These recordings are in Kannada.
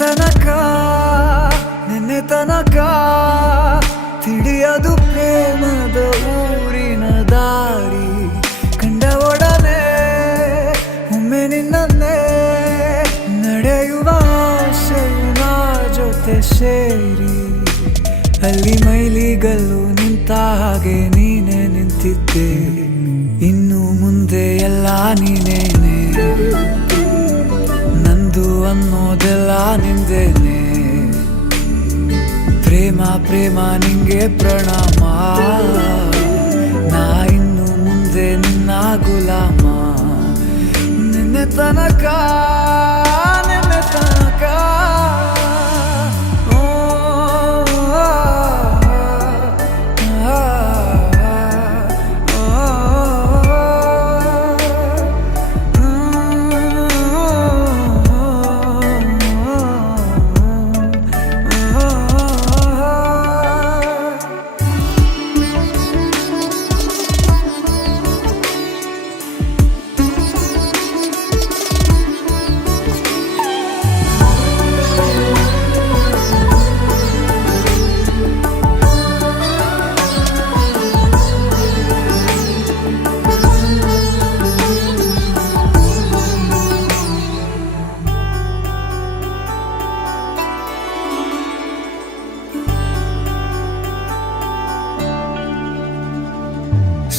ತನಕ ನಿನ್ನೆ ತನಕ ತಿಳಿಯದು ಪ್ರೇಮದ ಊರಿನ ದಾರಿ ಕಂಡ ಒಡನೆ ಒಮ್ಮೆ ನಿನ್ನೇ ನಡೆಯುವ ಆಸೆಯ ಜೊತೆ ಸೇರಿ ಅಲ್ಲಿ ಮೈಲಿಗಲ್ಲು ನಿಂತ ಹಾಗೆ ನೀನೆ ನಿಂತಿದ್ದೆ ಇನ್ನು ಮುಂದೆ ಎಲ್ಲ ನೀನೇನೆ ನಂದು ಅನ್ನೋದೆಲ್ಲ ನಿಂದೇನೆ ಪ್ರೇಮ ಪ್ರೇಮ ನಿಂಗೆ ಪ್ರಣಾಮ ನಾ ಇನ್ನು ಮುಂದೆ ನಿನ್ನ ಗುಲಾಮ ನಿನ್ನೆ ತನಕ ನಿನ್ನೆ ತನಕ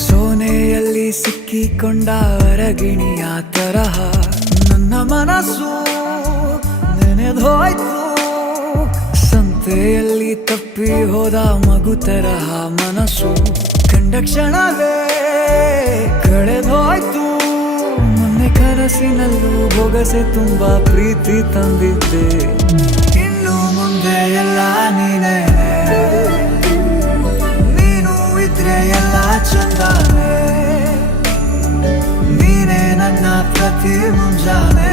ಸೋನೆಯಲ್ಲಿ ಸಿಕ್ಕಿಕೊಂಡ ಅರಗಿಣಿಯ ತರಹ ನನ್ನ ಮನಸ್ಸು ನೆನೆದೋಯ್ತು ಸಂತೆಯಲ್ಲಿ ತಪ್ಪಿ ಹೋದ ಮಗು ತರಹ ಮನಸ್ಸು ಕಂಡ ಕ್ಷಣವೇ ಕಳೆದೋಯ್ತು ಮೊನ್ನೆ ಕನಸಿನಲ್ಲೂ ಬೊಗಸೆ ತುಂಬಾ ಪ್ರೀತಿ ತಂದಿದ್ದೆ ಇನ್ನು ಮುಂದೆ ಎಲ್ಲ ನೀನೇ ಎಲ್ಲ ಚಂದಾನೆ ನೀನೇ ನನ್ನ ಪ್ರತಿ ಮುಂಜಾನೆ